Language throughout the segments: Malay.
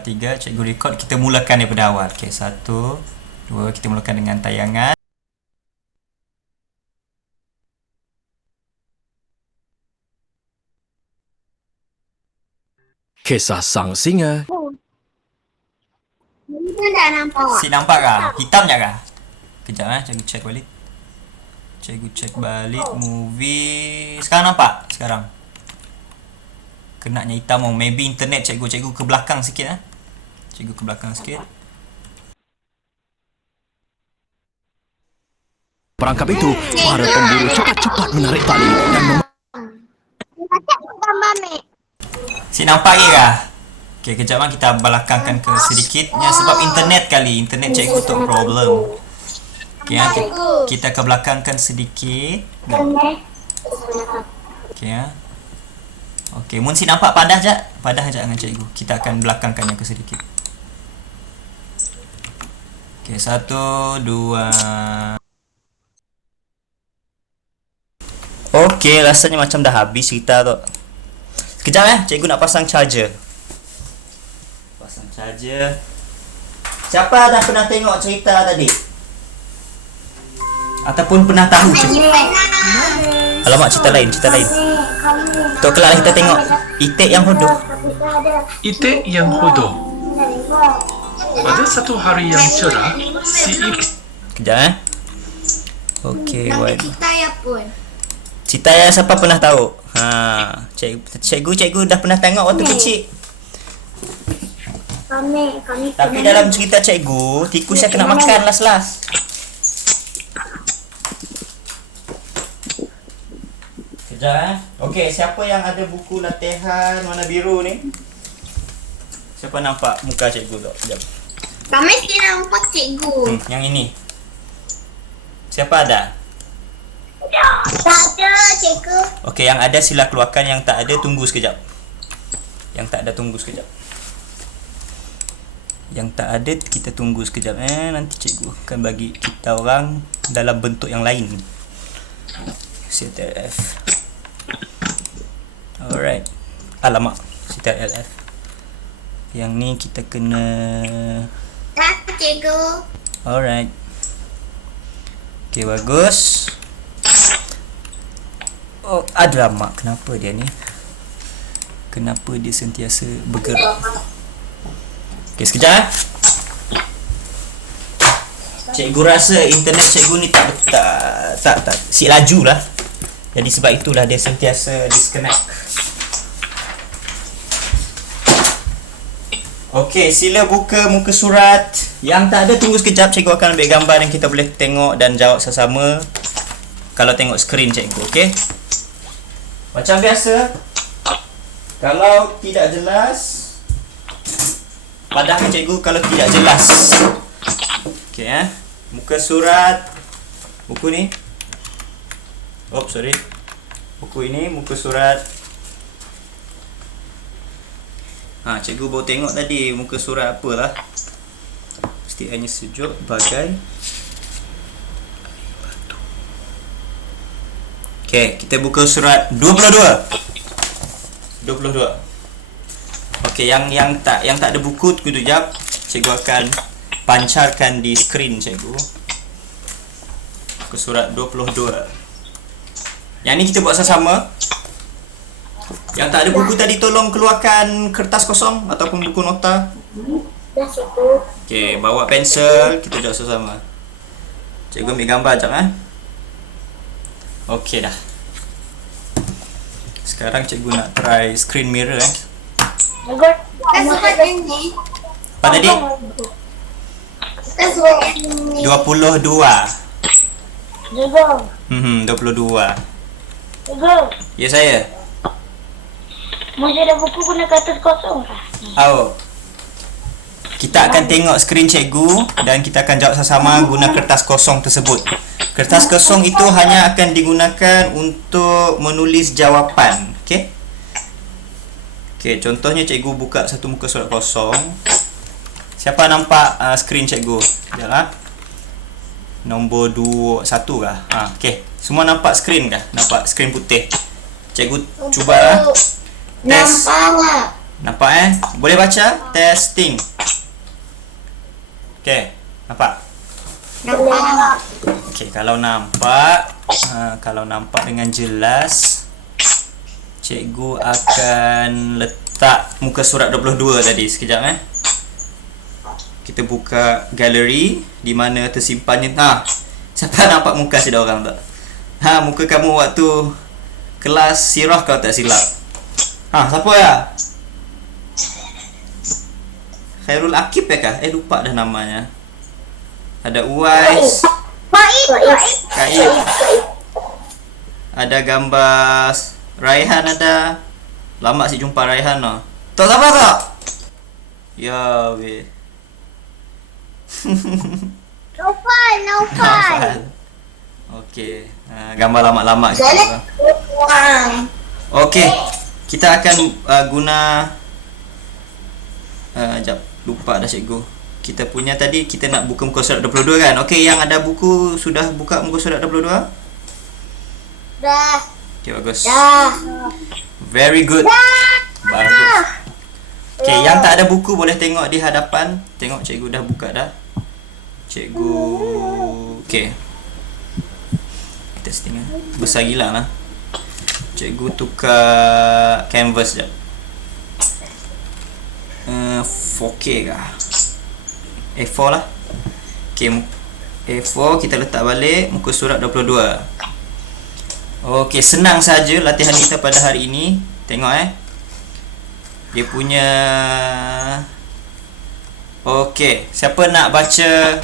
Tiga, cikgu record, kita mulakan daripada awal. Okey, satu, dua, kita mulakan dengan tayangan. Kisah sang singa. Kita tak nampak. Si nampak kah? Hitam tak kah? Kejap cikgu check balik. Cikgu check balik movie. Sekarang nampak? Sekarang. Kenanya hitam oh. Maybe internet cikgu ke belakang sikit Cikgu ke belakang sikit. Perangkap itu, para pemburu cepat-cepat menarik tali dan Macam gambar Mek. Si nampak ke kah? Okey, kejap kita belakangkan ke sedikitnya sebab internet cikgu tu problem. Okey, kita ke belakangkan sedikit. Okey Okey, mun si nampak padah je dengan cikgu. Kita akan belakangkannya ke sedikit. Okey, satu, dua. Okey, rasanya macam dah habis cerita tu. Sekejap cikgu nak pasang charger. Pasang charger. Siapa dah pernah tengok cerita tadi? Ataupun pernah tahu cerita? Alamak, cerita lain. Tok kelak kita tengok Itik yang hodoh. Itik yang hodoh. Pada satu hari yang cerah, Kejap Okey, Kita ya pun. cerita yang siapa pernah tahu? Cikgu dah pernah tengok waktu kecil. Kami Tapi dalam cerita cikgu, tikus yang kena makan las-las. Kejap Okey, siapa yang ada buku latihan warna biru ni? Siapa nampak muka cikgu tu? Sekejap. kami tidak nampak cikgu. Yang ini. Siapa ada? Tak ada cikgu. Okey, yang ada sila keluarkan, yang tak ada tunggu sekejap. Yang tak ada tunggu sekejap. Yang tak ada kita tunggu sekejap nanti cikgu akan bagi kita orang dalam bentuk yang lain. CTLF. Alright. Alamak, CTLF. Yang ni kita kena. Tak cikgu. Alright. Okey, bagus. Oh, alamak, kenapa dia ni? Kenapa dia sentiasa bergerak? Okey, sekejap Cikgu rasa internet cikgu ni tak si laju lah. Jadi sebab itulah dia sentiasa disconnect. Okey, sila buka muka surat. Yang tak ada tunggu sekejap, cikgu akan ambil gambar dan kita boleh tengok dan jawab sesama kalau tengok skrin cikgu, okey? Macam biasa, kalau tidak jelas, padahal cikgu kalau tidak jelas. Okey muka surat, buku ni. Buku ini, muka surat. Cikgu baru tengok tadi muka surat apalah. Mesti hanya sejuk bagai Okey, kita buka surat 22. Okey, yang tak ada buku tu kejap. Cikgu akan pancarkan di skrin cikgu. Ke surat 22. Yang ni kita buat sama-sama. Yang tak ada buku tadi tolong keluarkan kertas kosong ataupun buku nota. Dah cikgu. Okey, bawa pensel, kita jawab sama-sama. Cikgu ambil gambar jap Okey dah. Sekarang cikgu nak try screen mirror Kita surat yang ni. Apa tadi? Kita surat yang ni. 22. Cikgu. 22. Cikgu. Ya saya. Mesti ada buku guna kertas kosong kah? Kita akan tengok skrin cikgu dan kita akan jawab sama-sama guna kertas kosong tersebut. Kertas kosong itu hanya akan digunakan untuk menulis jawapan. Okey? Okey, contohnya cikgu buka satu muka surat kosong. Siapa nampak skrin cikgu? Sekejap Nombor 21 kah? Okey. Semua nampak skrin kah? Nampak skrin putih. Cikgu cuba tes. Nampak. Nampak Boleh baca? Testing. Okey, nampak? Nampak. Okey, kalau nampak, kalau nampak dengan jelas, cikgu akan letak muka surat 22 tadi. Sekejap Kita buka galeri di mana tersimpannya. Siapa nampak muka sida orang tak? Muka kamu waktu kelas sirah kalau tak silap. Siapa ya? Khairul Akib kah? Lupa dah namanya. Ada Uwais, Kaib. Ada gambar Raihan ada. Lama si jumpa Raihan lah. Tak siapa tak? Ya weh. Naufal. Okey. Gambar lama-lama kita. Okey. Kita akan guna jap, lupa dah cikgu. Kita punya tadi kita nak buka muka surat 22 kan? Okey, yang ada buku sudah buka muka surat 22? Dah. Okey, bagus. Dah. Very good. Bagus. Okey, yang tak ada buku boleh tengok di hadapan. Tengok cikgu dah buka dah. Cikgu. Okey. Testing besar gila lah. Cikgu tukar canvas jap. 4K kah? A4 lah. Okay, A4 kita letak balik muka surat 22. Okay, senang saja latihan kita pada hari ini. Tengok dia punya. Okay, siapa nak baca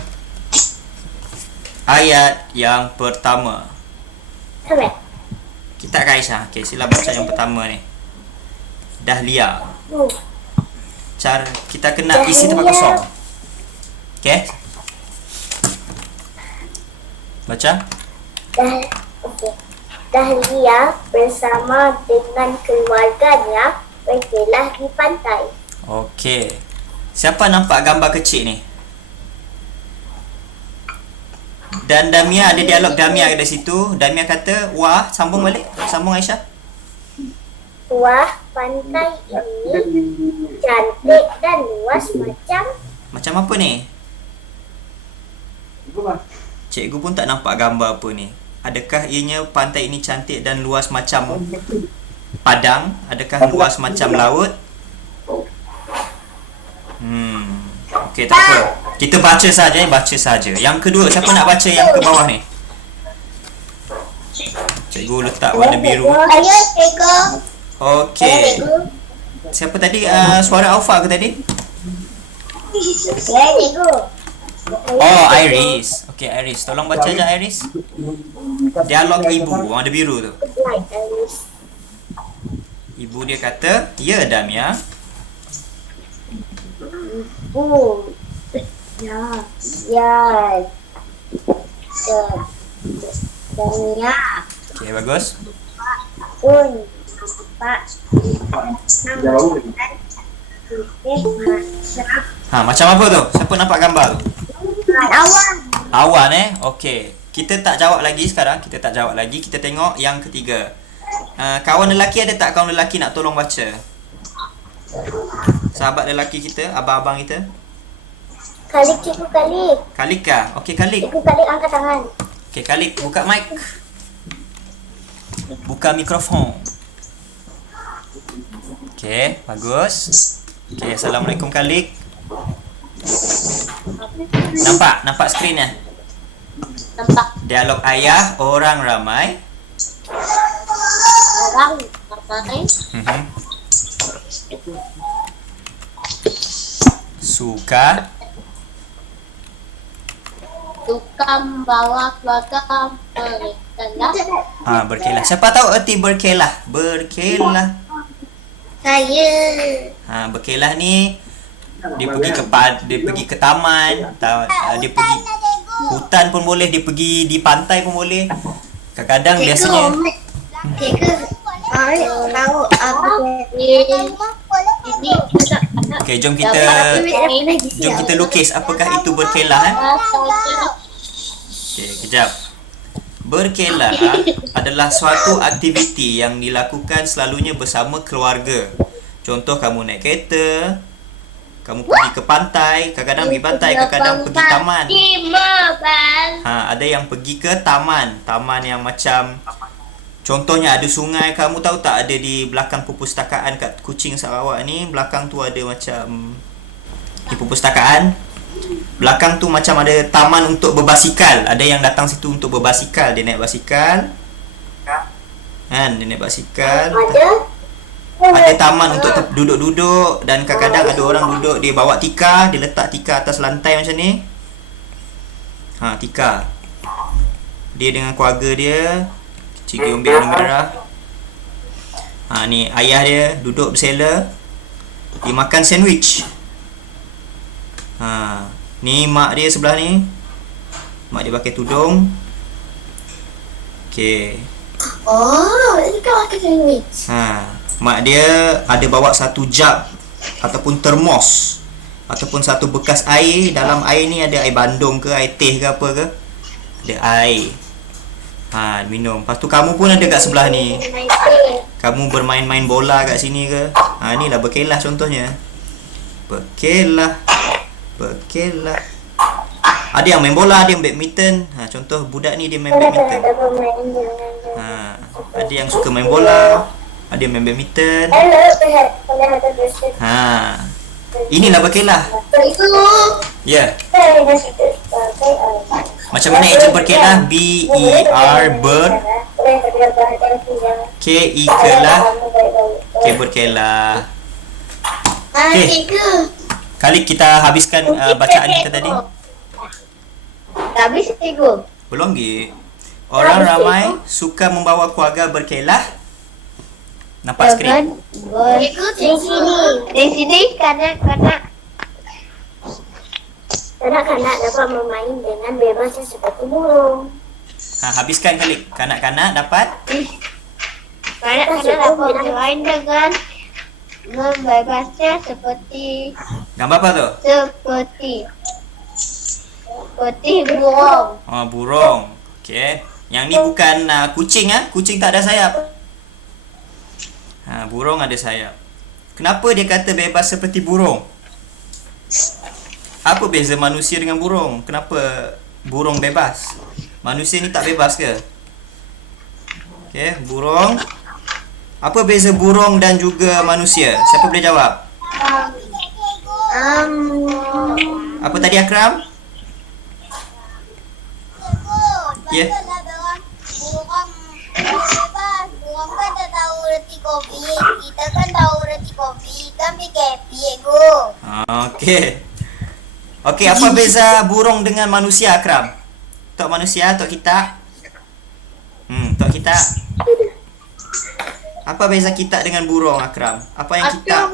ayat yang pertama? Kita kat Aisyah. Okay, sila baca yang pertama ni. Dahlia. Cara kita kena isi tempat kosong. Okay. Baca. Dahlia bersama dengan keluarganya berkelah di pantai. Okay. Siapa nampak gambar kecil ni? Dan Damia ada dialog Damia ada situ. Damia kata, "Wah, sambung balik. Sambung Aisyah." Wah, pantai ini cantik dan luas Macam apa ni? Cikgu pun tak nampak gambar apa ni. Adakah ianya pantai ini cantik dan luas macam padang? Adakah luas macam laut? Okey, tak apa. Kita baca saja, baca saja. Yang kedua, siapa nak baca yang ke bawah ni? Cikgu letak warna biru. Ayo, cikgu. Okey. Siapa tadi? Suara Aufa ke tadi? Ya, cikgu. Oh, Iris. Okey, Iris. Tolong baca je Iris. Dialog ibu, warna biru tu. Ibu dia kata, "Ya, Damia." Damia. Okey, bagus. Pun nampak Macam apa tu? Siapa nampak gambar tu? awan. Awan Okey. Kita tak jawab lagi sekarang. Kita tak jawab lagi. Kita tengok yang ketiga. Kawan lelaki ada tak kawan lelaki nak tolong baca? Sahabat lelaki kita, abang-abang kita. Kalik, cikgu Kalik. Kalik kah? Okey, Kalik. Cikgu Kalik angkat tangan. Okey, Kalik, buka mic. Buka mikrofon. Okey, bagus. Okey, Assalamualaikum Kalik. Nampak skrinnya? Nampak Dialog ayah, orang ramai. orang ramai. Suka Tukang bawa keluarga berkelah. berkelah. Siapa tahu erti berkelah? Berkelah. Saya. Berkelah ni dia pergi ke taman, dia pergi hutan pun boleh, dia pergi di pantai pun boleh. Kadang-kadang biasanya Cikgu tahu apa ini. okey, jom kita lukis apakah itu berkelah. Okey, kejap. Berkelah adalah suatu aktiviti yang dilakukan selalunya bersama keluarga. Contoh kamu naik kereta, kamu pergi ke pantai, kadang-kadang pergi pantai, kadang-kadang pergi taman. Ada yang pergi ke taman, taman yang macam contohnya ada sungai, kamu tahu tak ada di belakang perpustakaan kat Kuching Sarawak ni, belakang tu ada macam di perpustakaan, belakang tu macam ada taman untuk berbasikal. Ada yang datang situ untuk berbasikal, dia naik basikal. Kan, dia naik basikal. Ada taman untuk duduk-duduk dan kadang-kadang ada orang duduk, dia bawa tikar, dia letak tikar atas lantai macam ni. Tikar. Dia dengan keluarga dia, kecil ombek warna merah. Ni ayah dia duduk bersela, dia makan sandwich. Ni mak dia sebelah ni. Mak dia pakai tudung. Okey. Ini kau makan sandwich. Mak dia ada bawa satu jug ataupun termos ataupun satu bekas air. Dalam air ni ada air bandung ke, air teh ke apa ke. Ada air. Minum. Lepas tu kamu pun ada kat sebelah ni. Kamu bermain-main bola kat sini ke. Ni lah berkelah contohnya. Berkelah. Ada yang main bola, ada yang badminton. Contoh budak ni dia main badminton. Ada yang suka main bola, ada yang main badminton. Inilah berkelah. Ya. Macam mana eja berkelah? B-E-R ber K-I kelah. K berkelah. Okay. Kali kita habiskan bacaan kita tadi. Habis cikgu. Belum lagi. Orang ramai suka membawa keluarga berkelah. Nampak skrin? Di sini kanak-kanak dapat bermain dengan bebas seperti burung. Habiskan kali. Kanak-kanak dapat Kanak-kanak dapat bermain dengan bebasnya seperti gambar apa tu? Seperti burung. Burung. Okey. Yang ni bukan kucing Kucing tak ada sayap. Burung ada sayap. Kenapa dia kata bebas seperti burung? Apa beza manusia dengan burung? Kenapa burung bebas? Manusia ni tak bebas ke? Okey, burung. Apa beza burung dan juga manusia? Siapa boleh jawab? Apa tadi Akram? Ya. Burung kan tak tahu reti kopi. Kita kan tahu reti kopi. Kan PKP, Ego. Okey, apa beza burung dengan manusia, Akram? Tok manusia, tok kita. Tok kita. Apa beza kita dengan burung, Akram? Apa yang kita?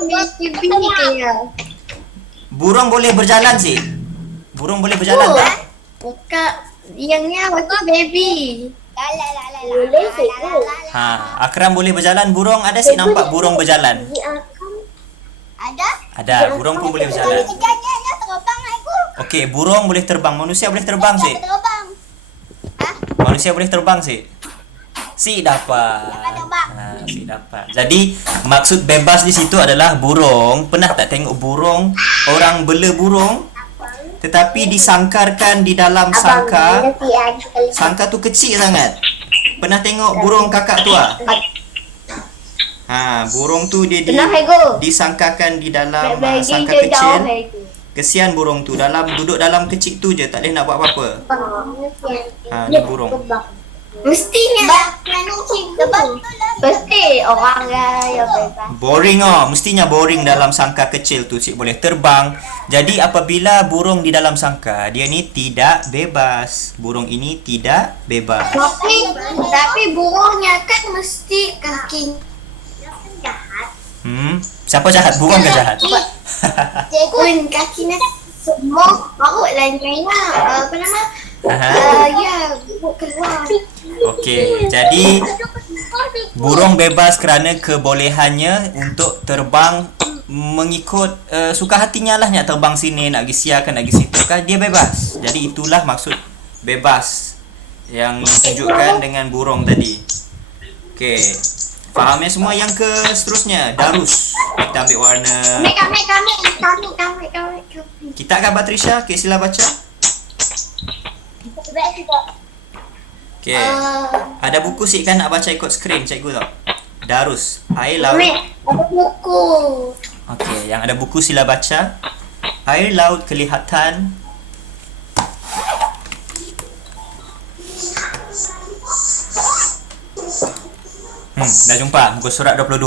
Burung boleh berjalan sih. Burung boleh berjalan tak? Bukan. Yang waktu baby. Boleh, Ego. Akram boleh berjalan, burung ada sih nampak burung berjalan. Ada, burung pun boleh berjalan. Jangan terbang, Ego. Okey, burung boleh terbang, manusia boleh terbang sih. Terbang. Manusia boleh terbang sih. Si dapat. Si dapat. Jadi maksud bebas di situ adalah burung. Pernah tak tengok burung? Orang bela burung, tetapi disangkarkan di dalam sangkar. Sangkar tu kecil sangat. Pernah tengok burung kakak tu burung tu dia disangkarkan di dalam sangkar kecil. Kesian burung tu, duduk dalam kecil tu je, tak boleh nak buat apa-apa. Ni burung. Mestinya Pasti orang yang bebas. Boring mestinya boring dalam sangkar kecil tu, cik boleh terbang. Jadi apabila burung di dalam sangkar, dia ni tidak bebas. Burung ini tidak bebas. Tapi burungnya kan mesti kaki jahat. Siapa jahat? Burung ke jahat? Pun kakinya semua baru lain-lainnya. Apa nama? Ya, keluar. Okey, jadi burung bebas kerana kebolehannya untuk terbang mengikut suka hatinya lah, nak terbang sini, nak pergi siar, nak pergi situ kan, dia bebas. Jadi itulah maksud bebas yang ditunjukkan dengan burung tadi. Okey. Faham ya semua? Yang ke seterusnya, darus. Kita ambil warna. Kami. Kita akan Batrisha. Okay, sila baca. Sebab tidak. Okay. Ada buku sih kan nak baca ikut skrin cikgu tau. Darus, air laut. Ada buku. Okay, yang ada buku sila baca. Air laut kelihatan dah jumpa muka surat 22.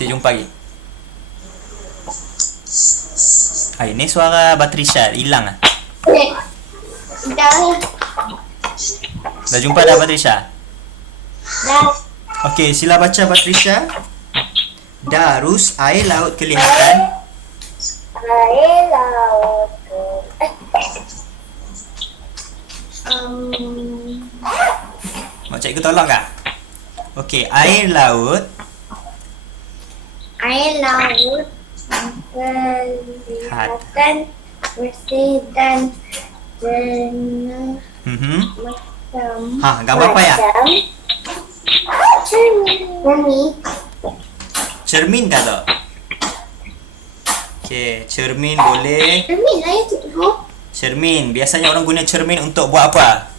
Cik jumpa lagi. Ini suara Batrisha hilang ah. Dah. Dah jumpa dah Batrisha? Dah. Okey, sila baca Batrisha. Darus, air laut kelihatan. Air laut. Mak cikgu tolong kah? Okey, air laut Air laut kelihatan bersih dan jernih macam gambar apa ya? cermin. Cermin kah tak? Okey, cermin boleh. Cermin lah ya cikgu. Cermin, biasanya orang guna cermin untuk buat apa?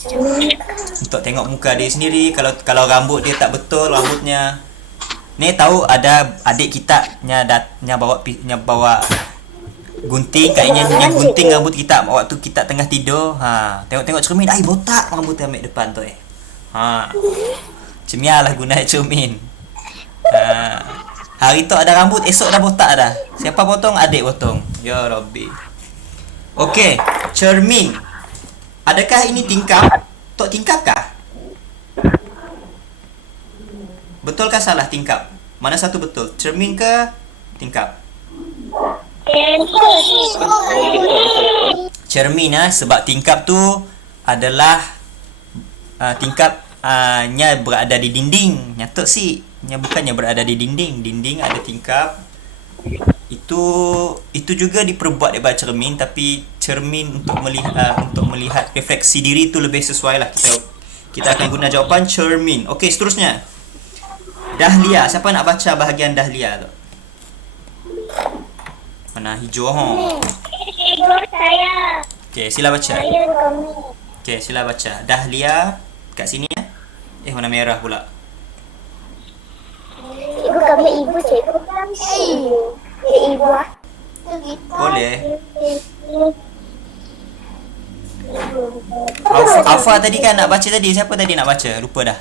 Cermin. Untuk tengok muka dia sendiri. Kalau rambut dia tak betul rambutnya. Ni tahu ada adik kita nya bawa gunting, kayaknya gunting rambut kita waktu kita tengah tidur. Tengok cermin, ai botak rambut dia ambil depan tu Cemialah guna cermin. Hari tu ada rambut, esok dah botak dah. Siapa potong? Adik potong. Ya Rabbi. Okey, cermin. Adakah ini tingkap? Tok tingkap kah? Betulkah salah tingkap? Mana satu betul? Cermin ke tingkap? Cermin sebab tingkap tu adalah tingkapnya berada di dinding. Nyatuk sih. Nya bukannya berada di dinding. Dinding ada tingkap. Itu juga diperbuat daripada cermin, tapi cermin untuk melihat refleksi diri tu lebih sesuai lah. Kita akan guna jawapan cermin. Okey, seterusnya. Dahlia. Siapa nak baca bahagian dahlia tu? Warna hijau Saya. Okey, sila baca. Kami. Okey, sila baca. Dahlia kat sini ya. Warna merah pula. Ibu kami ibu cikgu. Ibu ah. Boleh. Alfa tadi kan nak baca tadi. Siapa tadi nak baca? Lupa dah.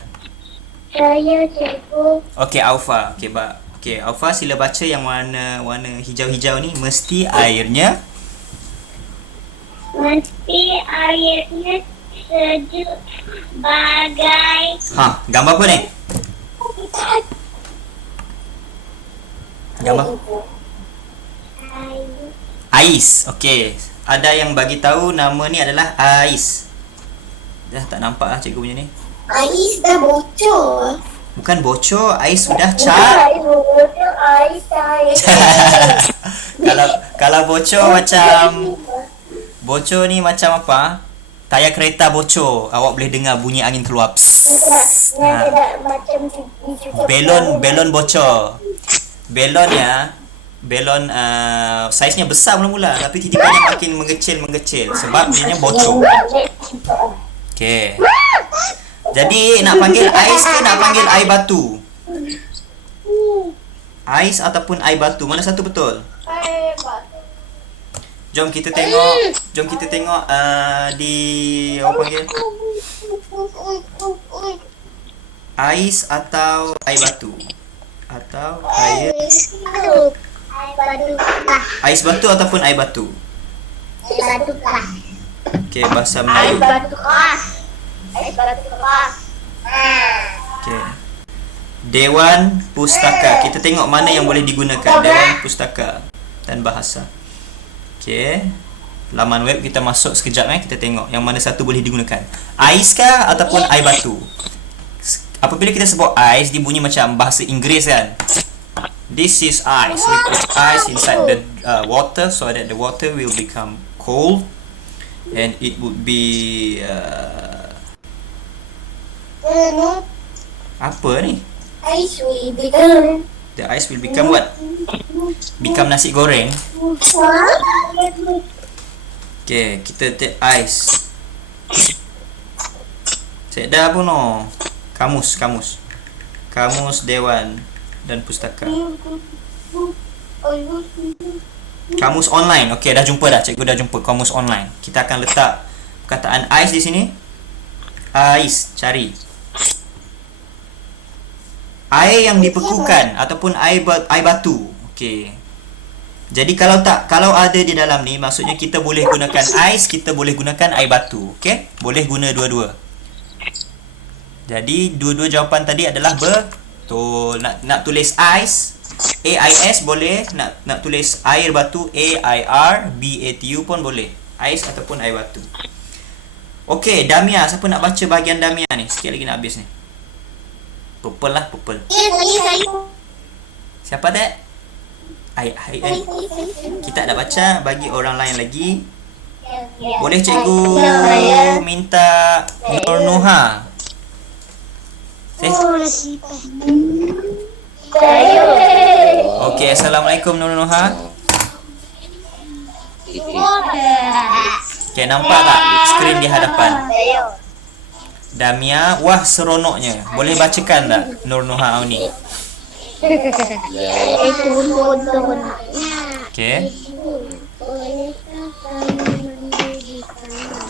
Saya cikgu. Okey, Alfa. Okey, Alfa sila baca yang warna hijau-hijau ni. Mesti airnya Sejuk bagai. Gambar apa ni? Gambar ais. Okey. Ada yang bagi tahu nama ni adalah ais. Dah tak nampak lah cikgu punya ni. Ais dah bocor. Bukan bocor, ais sudah Ais bocor, ais. Kalau bocor ni macam apa? Tayar kereta bocor. Awak boleh dengar bunyi angin keluar. Tidak macam Belon bocor. Belon saiznya besar mula-mula, tapi tiba-tiba dia makin mengecil sebab dia bocor. Okey. Jadi nak panggil ais ke nak panggil air batu? Ais ataupun air batu, mana satu betul? Jom kita tengok di apa panggil? Ais atau air batu? Atau air ais batu ataupun air batu? Okey, bahasa Melayu. Okey. Dewan Pustaka. Kita tengok mana yang boleh digunakan. Dewan Pustaka dan bahasa. Okey. Laman web kita masuk sekejap kita tengok yang mana satu boleh digunakan. Ais kah ataupun air batu? Apabila kita sebut ais, dia bunyi macam bahasa Inggeris kan. This is ice. We put ice inside the water so that the water will become cold and it would be Apa ni? Ice will become. The ice will become what? Become nasi goreng. Okay, kita take ice. Cik dah pun no. Kamus Dewan dan Pustaka. Kamus online. Okey, dah jumpa dah. Cikgu dah jumpa kamus online. Kita akan letak perkataan ice di sini. Ice, cari. Air yang dibekukan ataupun air batu. Okey. Jadi kalau ada di dalam ni, maksudnya kita boleh gunakan ice, kita boleh gunakan air batu. Okey? Boleh guna dua-dua. Jadi dua-dua jawapan tadi adalah betul. Nak tulis ice, AIS boleh, nak tulis air batu, AIRBATU pun boleh. Ice ataupun air batu. Okey, Damia, siapa nak baca bahagian Damia ni? Sikit lagi nak habis ni. Purple lah, purple. Siapa tak? Kita dah baca, bagi orang lain lagi. Boleh cikgu minta Nur Nuha? Okey, Assalamualaikum Nur Nuha. Okey, nampak tak skrin di hadapan? Damia, wah seronoknya. Boleh bacakan tak Nur Nuha ni? Okey.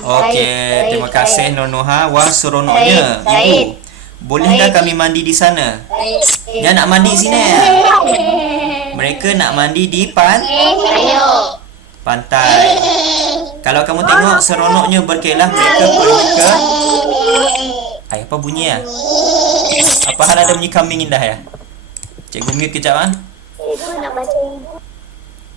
Okey, terima kasih Nur Nuha. Wah seronoknya. Ibu, bolehkah kami mandi di sana? Dia nak mandi sini ya? Mereka nak mandi di pantai. Kalau kamu tengok seronoknya berkelah mereka pergi ke... apa bunyi ya? Apa hal ada bunyi kambing indah ya? Cikgu mute kejap ah.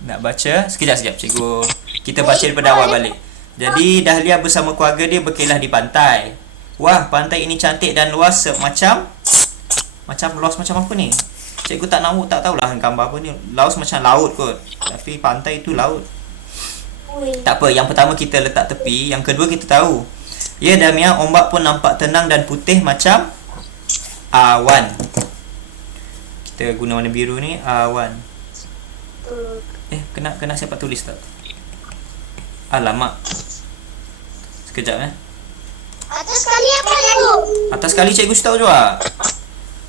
Nak baca? Sekejap. Cikgu, kita baca daripada awal balik. Jadi Dahlia bersama keluarga dia berkelah di pantai. Wah, pantai ini cantik dan luas macam luas macam apa ni? Cikgu tak tahulah gambar apa ni. Luas macam laut kot. Tapi pantai itu laut. Tak apa, yang pertama kita letak tepi, yang kedua kita tahu. Ya Damia, ombak pun nampak tenang dan putih macam awan. Kita guna warna biru ni, awan. Kena siapa tulis tak? Alamak. Sekejap Atas sekali apa cikgu? Atas sekali cikgu tahu juga.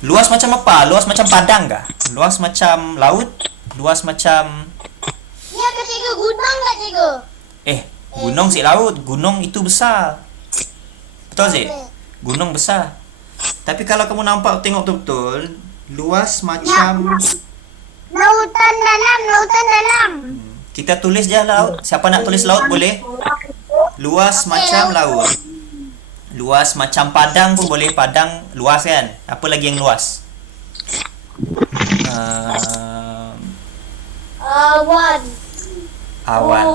Luas macam apa? Luas macam padang kah? Luas macam laut? Luas macam... Ya ke cikgu, gunung tak cikgu? Gunung si laut. Gunung itu besar. Betul Zik? Gunung besar. Tapi kalau kamu nampak tengok betul-betul, luas macam... Lautan dalam. Kita tulis je laut. Siapa nak tulis laut boleh. Luas macam laut. Luas macam padang pun boleh. Padang luas kan? Apa lagi yang luas? Awan.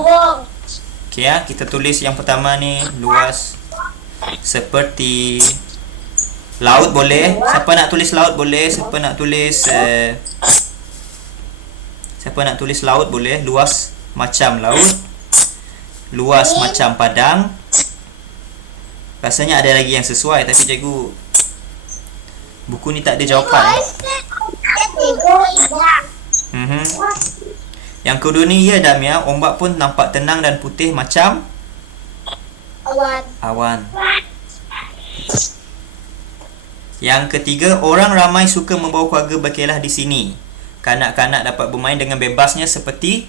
Okey ya, kita tulis yang pertama ni luas seperti laut boleh. Siapa nak tulis laut boleh. Siapa nak tulis laut boleh. Luas macam laut. Luas macam padang. Rasanya ada lagi yang sesuai, tapi cikgu buku ni tak ada jawapan. Yang kedua ni, ya Damia, ombak pun nampak tenang dan putih macam awan. Yang ketiga, orang ramai suka membawa keluarga berkelah di sini. Kanak-kanak dapat bermain dengan bebasnya seperti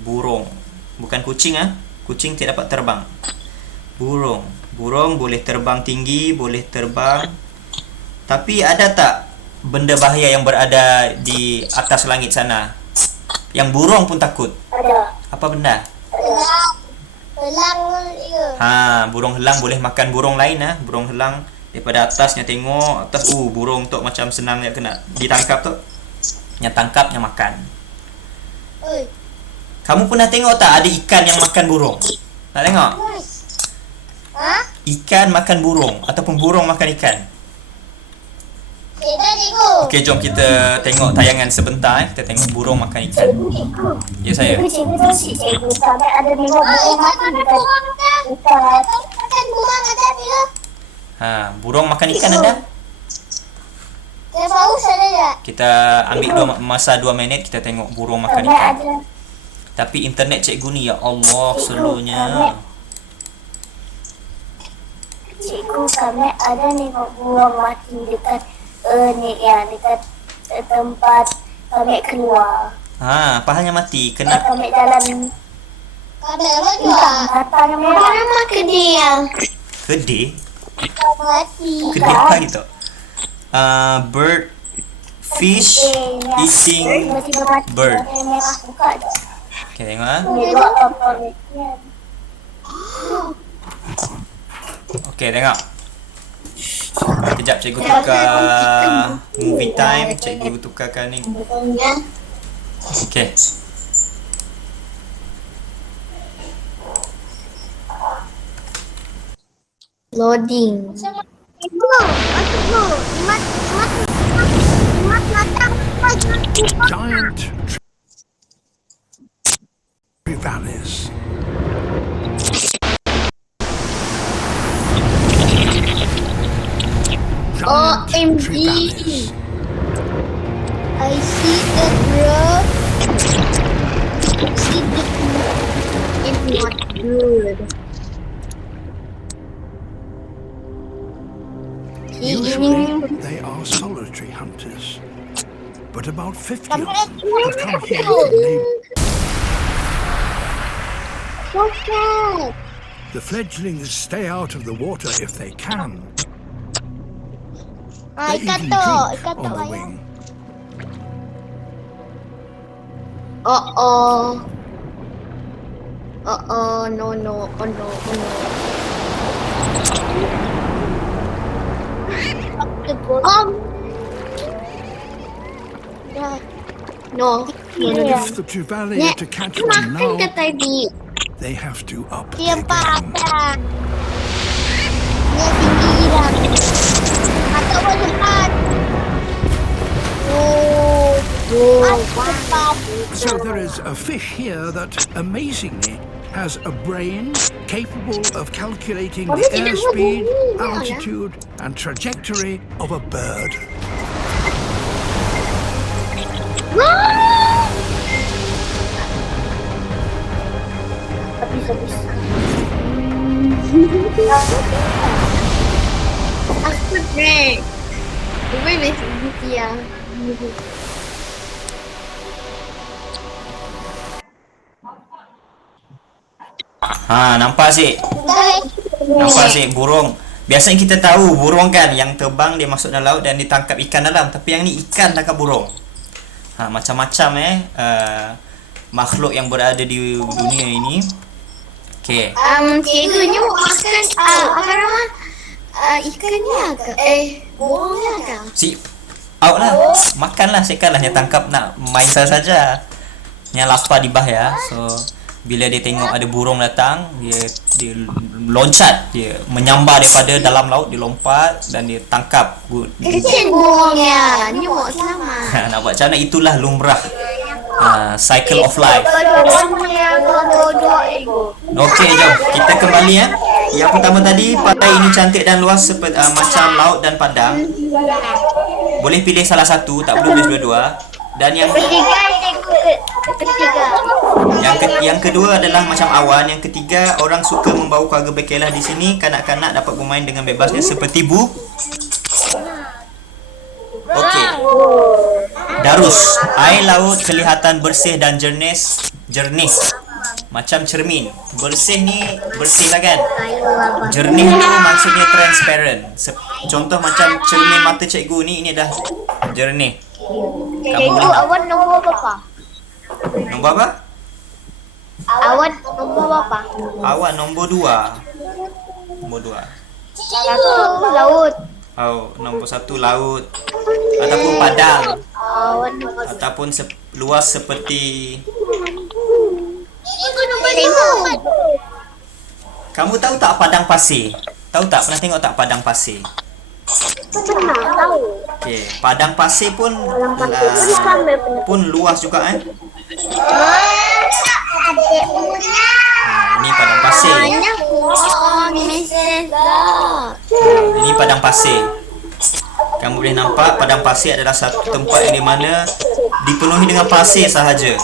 burung. Bukan kucing Kucing tidak dapat terbang. Burung boleh terbang tinggi, boleh terbang. Tapi ada tak benda bahaya yang berada di atas langit sana? Yang burung pun takut. Ada. Apa benda? Helang dia. Burung helang boleh makan burung lain Burung helang daripada atasnya tengok atas, burung tu macam senang nak kena ditangkap tu. Yang tangkap, yang makan. Kamu pernah tengok tak ada ikan yang makan burung? Nak tengok? Ikan makan burung ataupun burung makan ikan. Tidak cikgu. Okey, jom kita tengok tayangan sebentar. Kita tengok burung makan ikan. Ya saya. Cikgu sampai ada tengok burung mati dekat Makan burung macam cikgu. Burung makan ikan ada? Kita paus ada tak? Kita ambil masa 2 minit, kita tengok burung makan Kami ikan. ada. Tapi internet cikgu ni, ya Allah, slow-nya. Cikgu, kami ada tengok burung mati dekat dekat tempat kami keluar. Pahalnya mati. Kena Kami jalan Ada apa juga? matanya merah. Nama kedai. kedai. Mati. Kedai apa gitu? Bird, fish, eating bird. Merah buka je. Okay, tengok ah. Tengok apa ni. Okay, tengok. Kejap cikgu tukar movie time. Cikgu tukarkan ni. Okay. Loading. Giant tree valleys. Giant tree valleys. I see the bird. See the It's not good. Usually, they are solitary hunters, but about 50 of them have come here to neighbor. What's that? The fledglings stay out of the water if they can. They Ikan even tu, drink ikan tu on the ayam. wing. Oh, no, no. The bird. No. If the Trevally are to catch one Makan ke now, tadi? they have to up Dia their empat game. ada. Dia tinggi dah. Atau pun cepat. Cepat. So there is a fish here that, amazingly, has a brain capable of calculating the airspeed, altitude, and trajectory of a bird. Habis. Aku drag. Gue masih gitu ya. Nampak sih? Nampak sih burung. Biasanya kita tahu burung kan yang terbang dia masuk dalam laut dan ditangkap ikan dalam, tapi yang ni ikan tangkap burung. Macam-macam makhluk yang berada di dunia ini. Okey. Cikgu ni makan apa nama? Ikannya ke? Burungnya ke? Out lah. Makanlah, sekarang yang tangkap nak main saja. Yang lapar di bah ya. So bila dia tengok ada burung datang, dia loncat, dia menyambar daripada dalam laut, dia lompat dan dia tangkap. Kesian burungnya. Ni mau selamat. Nak buat macam mana, itulah lumrah cycle of life. Dua ego. Okey, jom kita kembali ya. Yang pertama tadi, pantai ini cantik dan luas macam laut dan padang. Boleh pilih salah satu, tak perlu pilih dua-dua. Dan yang yang kedua adalah macam awan. Yang ketiga, orang suka membawa keluarga berkelah di sini. Kanak-kanak dapat bermain dengan bebasnya seperti Okey. Darus, air laut kelihatan bersih dan jernih macam cermin. Bersih ni bersih lah kan. Jernih tu maksudnya transparent. Contoh macam cermin mata cikgu ni, ini dah jernih. Cikgu, awan nombor berapa? Nombor apa? Awan nombor berapa? Awan nombor 2. Nombor 2. Satu laut. Nombor 1 laut ataupun padang Awan nombor dua. ataupun luas seperti. Tengok. Kamu tahu tak padang pasir? Tahu tak? Pernah tengok tak padang pasir? Pernah tahu. Okey, padang pasir pun luas juga Ini padang pasir. Banyak pohon meses dah. Ini padang pasir. Kamu boleh nampak padang pasir adalah satu tempat yang di mana dipenuhi dengan pasir sahaja.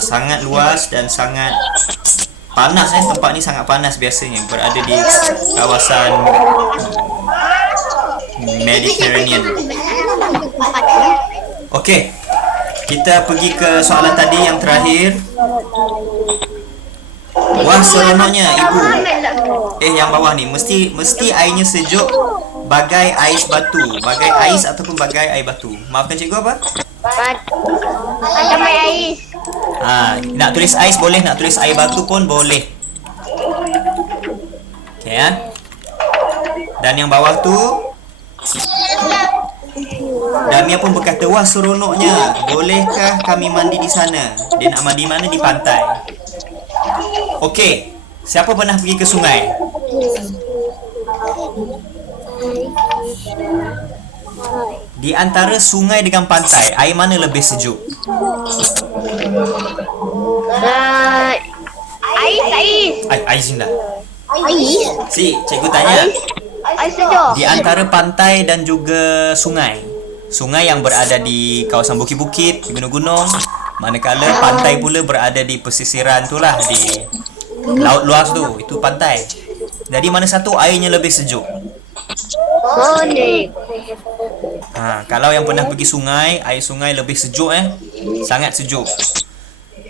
Sangat luas dan sangat panas. Tempat ni sangat panas biasanya, berada di kawasan Mediterranean. Okey, kita pergi ke soalan tadi yang terakhir. Wah, seronoknya ibu. Yang bawah ni mesti airnya sejuk bagai ais batu, bagai ais ataupun bagai air batu. Maafkan cikgu apa? Macam ais. Nak tulis ais boleh, nak tulis air batu pun boleh. Okey ya. Dan yang bawah tu Damia pun berkata, wah seronoknya. Bolehkah kami mandi di sana? Dia nak mandi mana? Di pantai. Okey, siapa pernah pergi ke sungai? Di antara sungai dengan pantai, air mana lebih sejuk? Ais indah. Si, cikgu tanya. Ais sejuk. Di antara pantai dan juga sungai. Sungai yang berada di kawasan bukit-bukit, gunung-gunung, manakala pantai pula berada di pesisiran tu lah, di laut luas tu, itu pantai. Jadi mana satu airnya lebih sejuk? Kalau yang pernah pergi sungai, air sungai lebih sejuk sangat sejuk.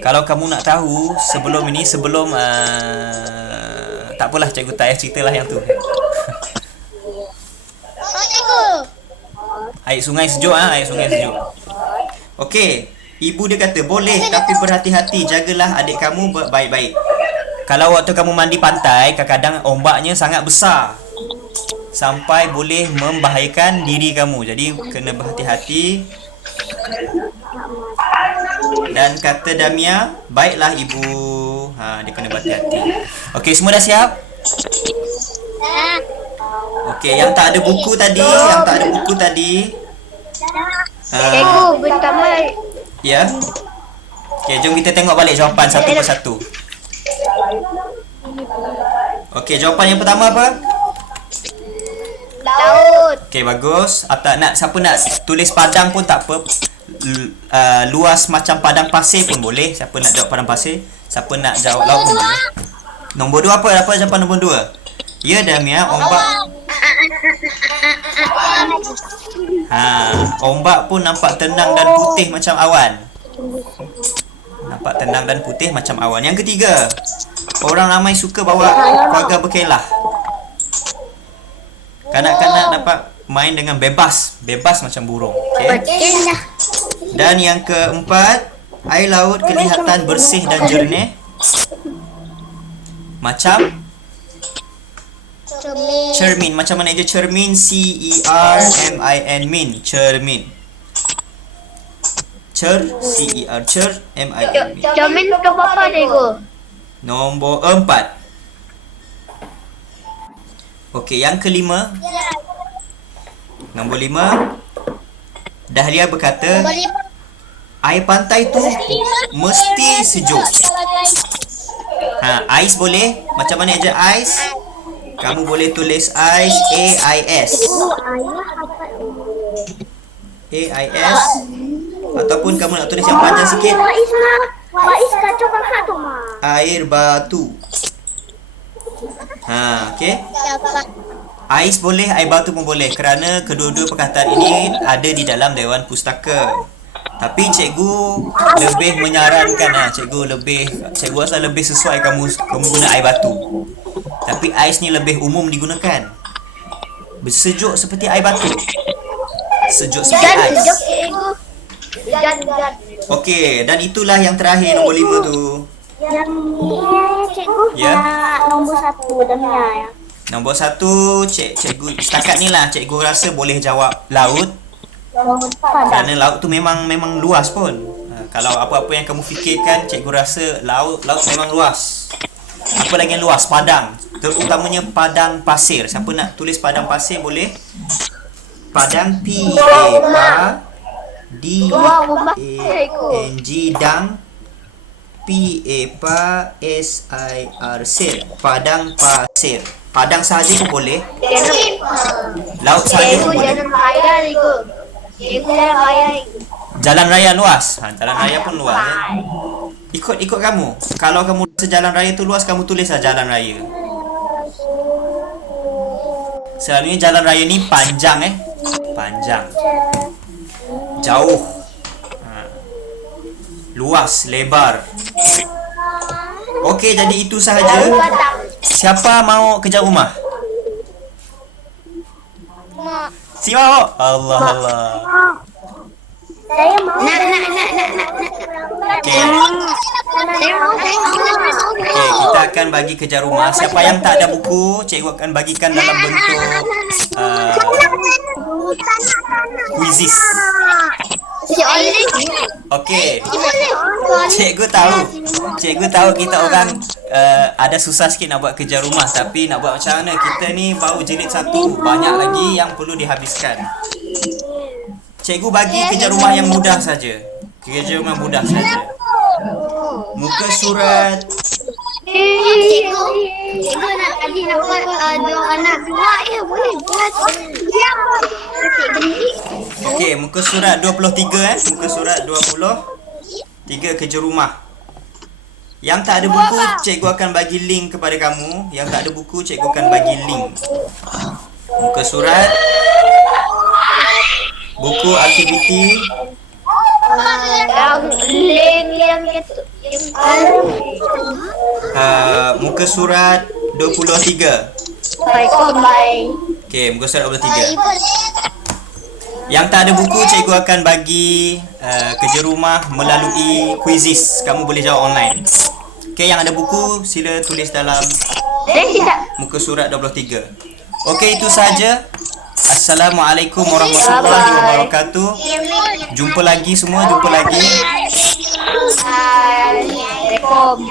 Kalau kamu nak tahu sebelum tak apalah, cikgu tak payah ceritalah yang tu. Air sungai sejuk air sungai sejuk. Okey, ibu dia kata boleh, tapi berhati-hati, jagalah adik kamu baik-baik. Kalau waktu kamu mandi pantai, kadang-kadang ombaknya sangat besar sampai boleh membahayakan diri kamu. Jadi kena berhati-hati. Dan kata Damia, baiklah ibu. Dia kena berhati-hati. Okey, semua dah siap? Okey, yang tak ada buku tadi, Cikgu, pertama. Ya. Okey, jom kita tengok balik jawapan satu persatu. Okey, jawapan yang pertama apa? Laut. Okey, bagus. Siapa nak tulis padang pun tak apa. Luas macam padang pasir pun boleh. Siapa nak jawab padang pasir, siapa nak jawab laut pun boleh. Nombor 2 apa? Apa jawapan nombor 2? Ya, Damia, ombak. Ombak pun nampak tenang dan putih macam awan. Nampak tenang dan putih macam awan. Yang ketiga, orang ramai suka bawa keluarga berkelah. Kanak-kanak dapat main dengan bebas macam burung. Okey. Dan yang keempat, air laut kelihatan bersih dan jernih macam cermin. Macam mana je cermin? C-E-R-M-I-N, min. Cermin. C-E-R-M-I-N, min. Cermin ke apa, cikgu? Nombor 4. Okey, yang kelima. Nombor 5. Dahlia berkata, air pantai tu mesti sejuk. Ais boleh. Macam mana je ais? Kamu boleh tulis ais, A-I-S. A-I-S. Ataupun kamu nak tulis yang panjang sikit, air batu. Okey. Ais boleh, air batu pun boleh, kerana kedua-dua perkataan ini ada di dalam Dewan Pustaka. Tapi cikgu lebih menyarankan cikgu rasa lebih sesuai kamu guna air batu. Tapi ais ni lebih umum digunakan. Sejuk seperti air batu. Sejuk seperti ais. Okey, dan itulah yang terakhir, nombor 5 tu. Yang ni cikgu, Ya. Nombor 1 Damia ya. Nombor 1, cikgu setakat ni lah cikgu rasa boleh jawab laut. Kerana laut tu memang luas pun. Kalau apa-apa yang kamu fikirkan, cikgu rasa laut memang luas. Apa lagi yang luas? Padang. Terutamanya padang pasir. Siapa nak tulis padang pasir boleh. Padang, P-A-D-A-N-G, dang. P-A-S-I-R, sir. Padang pasir. Padang saja pun boleh. Laut saja pun boleh. Jalan raya ikut. Jalan raya ikut. Jalan raya luas. Jalan raya pun luas. Ikut kamu. Kalau kamu rasa jalan raya tu luas, kamu tulislah jalan raya. Selalunya jalan raya ni panjang panjang, jauh, luas, lebar. Okey, jadi itu sahaja. Siapa mau kerja rumah? Si mau? Allah Allah. Saya mau. Okey. Okey, kita akan bagi kerja rumah. Siapa yang tak ada buku, cikgu akan bagikan dalam bentuk quizzes. Okey. Cikgu tahu kita orang ada susah sikit nak buat kerja rumah, tapi nak buat macam mana? Kita ni baru jilid 1, banyak lagi yang perlu dihabiskan. Cikgu bagi kerja rumah yang mudah saja. Kerja rumah mudah saja. Muka surat. Cikgu nak tadi nak buat dua anak dua ya boleh buat. Okey, muka surat 23 Muka surat 23 kerja rumah. Yang tak ada buku, cikgu akan bagi link kepada kamu. Yang tak ada buku, cikgu akan bagi link. Muka surat, buku aktiviti, muka surat 23. Okey, muka surat 23. Yang tak ada buku, cikgu akan bagi kerja rumah melalui quizzes. Kamu boleh jawab online. Okey, yang ada buku sila tulis dalam muka surat 23. Okey, itu saja. Assalamualaikum warahmatullahi wabarakatuh. Jumpa lagi semua, jumpa lagi. Assalamualaikum.